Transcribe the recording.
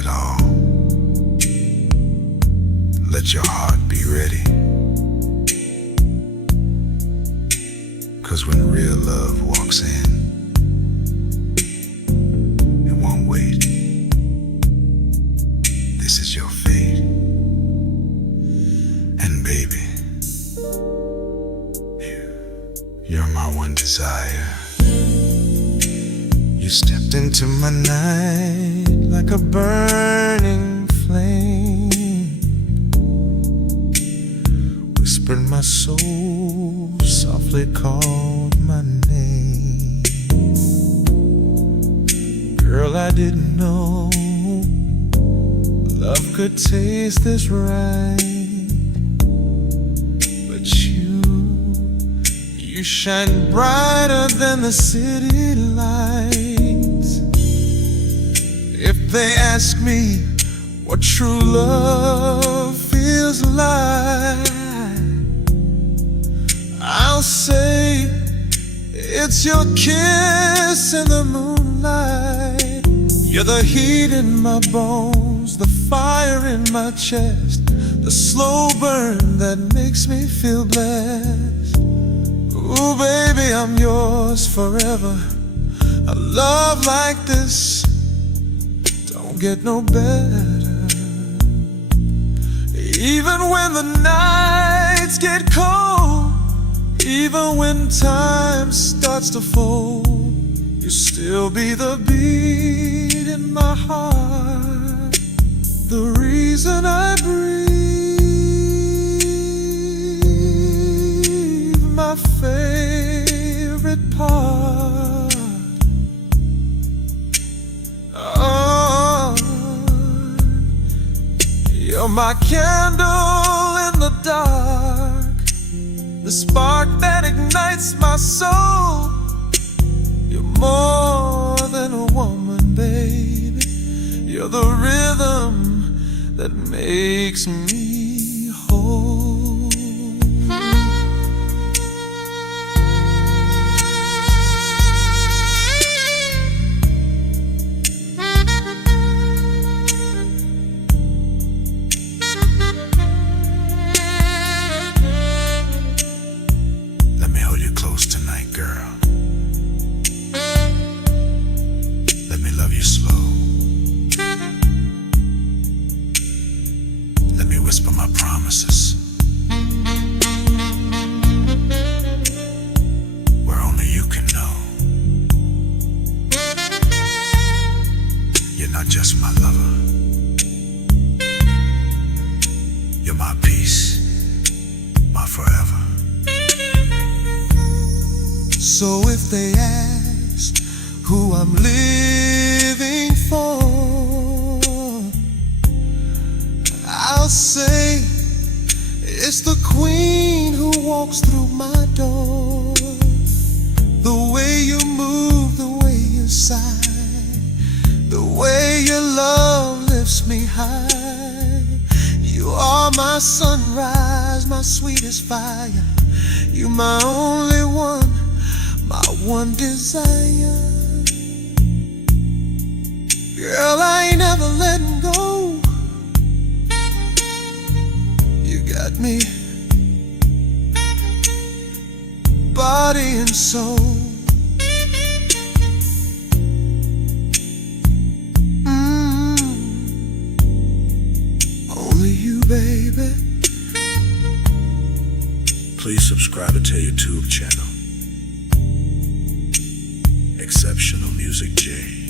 it all. Let your heart be ready, 'cause when real love walks in, it won't wait. This is your fate. And baby, you're my one desire. You stepped into my night like a burning flame, whispered my soul, softly called my name. Girl, I didn't know love could taste this right, but you shine brighter than the city lights. If they ask me what true love feels like, I'll say it's your kiss in the moonlight. You're the heat in my bones, the fire in my chest, the slow burn that makes me feel blessed. Ooh, baby, I'm yours forever. A love like this don't get no better. Even when the nights get cold, even when time starts to fold, you still be the beat in my heart, the reason I breathe, my favorite part. Oh, you're my candle in the dark, the spark that ignites my soul. You're more than a woman, baby. You're the rhythm that makes me whole. Let me hold you close tonight, girl. Let me love you slow. Let me whisper my promises where only you can know. You're not just my lover, you're my peace, my forever. So if they ask who I'm living for, I'll say it's the queen who walks through my door. The way you move, the way you sigh, the way your love lifts me high. You are my sunrise, my sweetest fire. You my only one, my one desire. Girl, I ain't never letting go. You got me, body and soul. Only you, baby. Please subscribe to our YouTube channel, ExceptionalMusicJa.